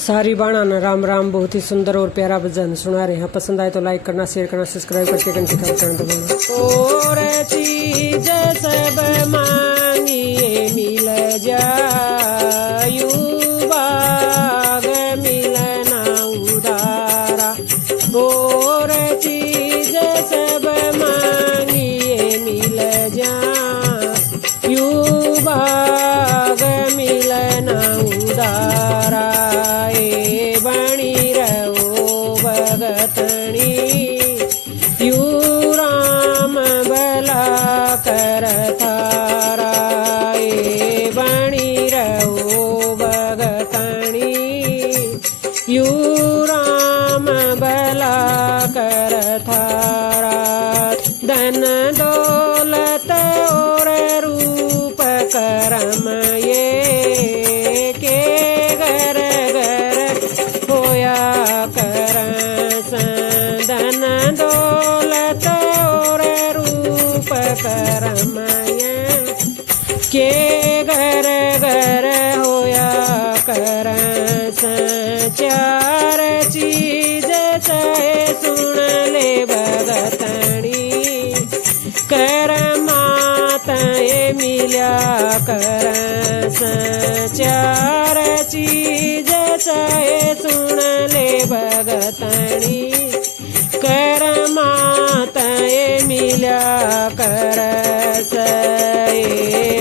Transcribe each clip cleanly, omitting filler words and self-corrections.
सारी बाणा ना राम राम। बहुत ही सुंदर और प्यारा भजन सुना रहे हैं। पसंद आए तो लाइक करना, शेयर करना, सब्सक्राइब करके घंटी का बटन दबाना। और चीज सब मांगिए मिल जायु, बाग मिलना उदारा। और चीज सब मांगिए मिल जायु, बाग मिलना उदारा। यू राम भला कर थारा, बणी रहो भगतणी। यू राम भला कर थारा, धन दौलत और रूप करम ये के घर घर होया कर। धन दौलत और रूप करम के घर घर होया कर। चार चीज चाहे सुन ले भगतणी, कर माता मिल्या कर। चार चीज चाहे सुन ले भगतणी, कर माता मिल्या कर।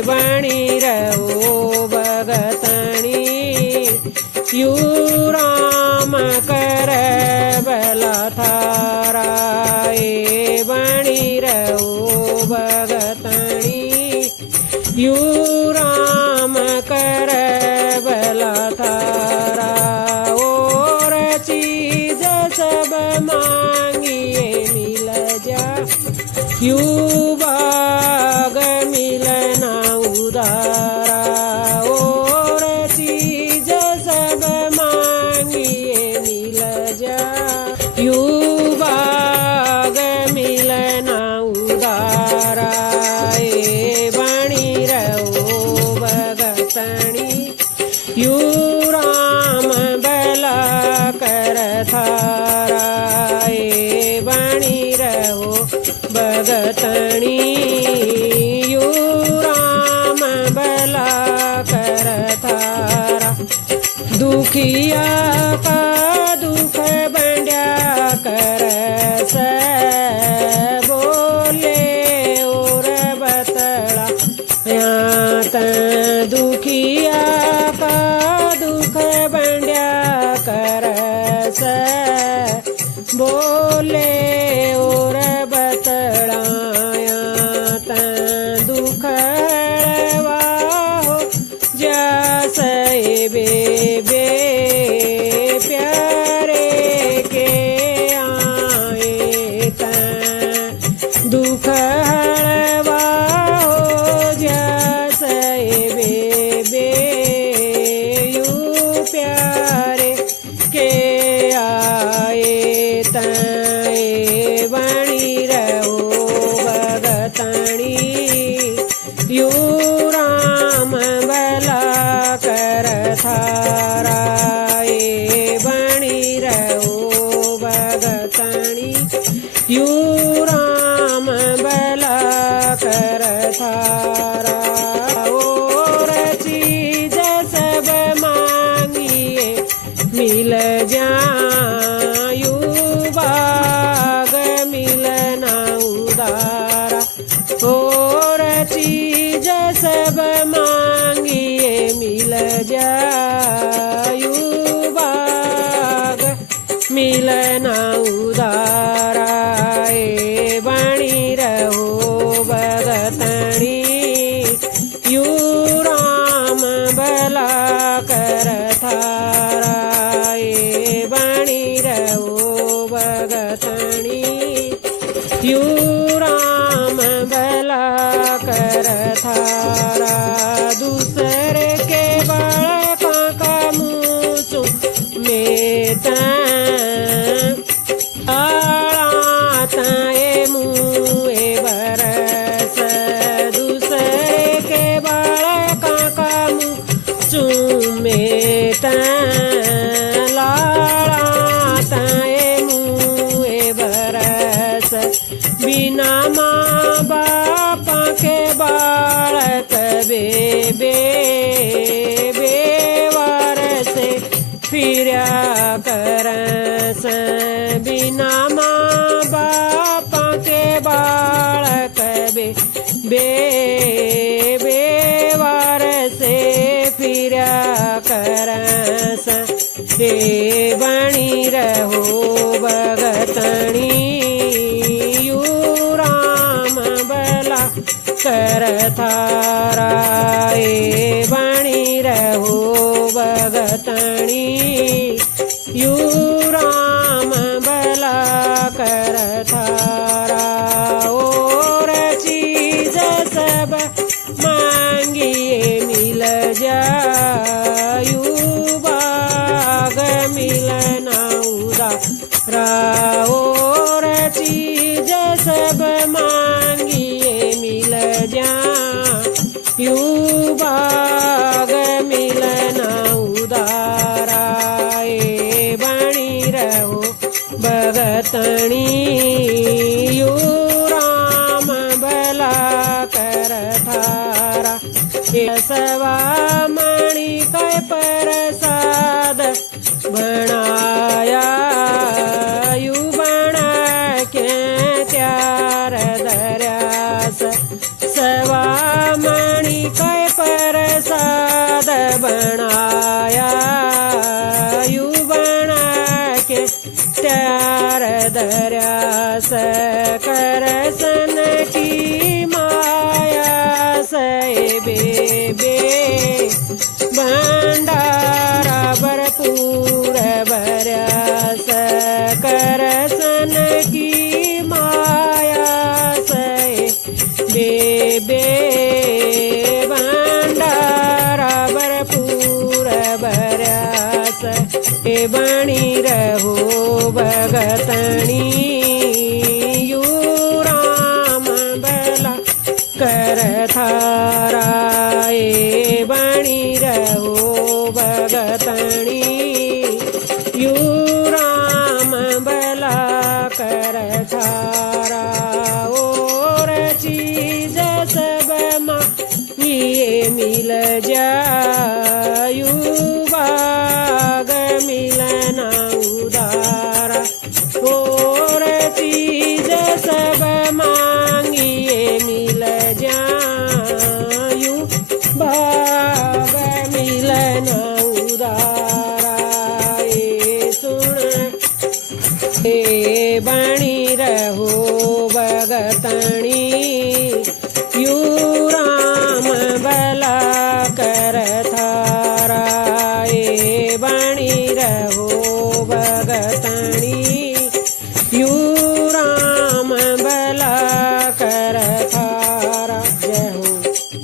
बणी रहो भगतणी, यू राम कर भला थारा। बणी रहो भगतणी, यू राम कर भला थारा। और चीज सब मांगिए मिल जा, यू बाग मिलना उदारा। और चीज सब मांगिए मिल जा, यू बाग मिलना उदारा। बणी रहो भगतणी, यू राम भला कर थारा। बणी रहो भगतणी, यू राम भला कर थारा। दुखिया का दुख बंड्या कर, बोले और बतला यात। दुखिया का दुख बंड्या कर, बोले और बतलाया। दुख हो जैसे बेबे प्यारे के आए। दुख हो जैसे बेबे यू प्यारे के आए। बणी रहो भगतणी, यू राम भला कर थारा। बणी रहो भगतणी, यू राम भला कर थारा। और चीज सब मांगिए मिल जायु, बाग मिलना उदारा। और चीज सब मांगिए मिल जायु, बाग मिलना उदारा। बणी रहो भगतणी, यू राम भला कर थारा। बणी रहो भगतणी, यू राम भला कर थारा। दूसरे के बालकों का मुँह में मुँह बरस। दूसरे के बालकों का मुँह चूमे फिर्या करस बिना माँ बाप के बालक बेवार से फिर्या करस हे बणी रहो भगतणी यू राम बला कर थारा ए बणी रहो भगतणी यू राम बला कर थारा और चीज सब मांगिए मिल जायू बाग मिलना उदारा और चीज सब मांगिए मिल जायू बाग मिलना उदारा ए बणी रहो भगतणी यू राम बला कर थारा सवा मणि कै प्रसाद बनाया यू बना के त्यार दर्यास सवा मणि कै प्रसाद बनाया यू बना के त्यार दर्यास करसन की माया से बेबे भंडारा भरपूर भर्यास करसन की माया से बेबे भंडारा भरपूर भर्यास हे बणी रहो भगतणी यू राम बला कर थारा ए बणी रहो भगतणी यू राम बला कर थारा और चीज सब ये मिल जायू बाग मिलना उदारा और चीज सब मांगिए मिल जायू बाग मिलना उदारा ए सुन ए बणी रहो भगतणी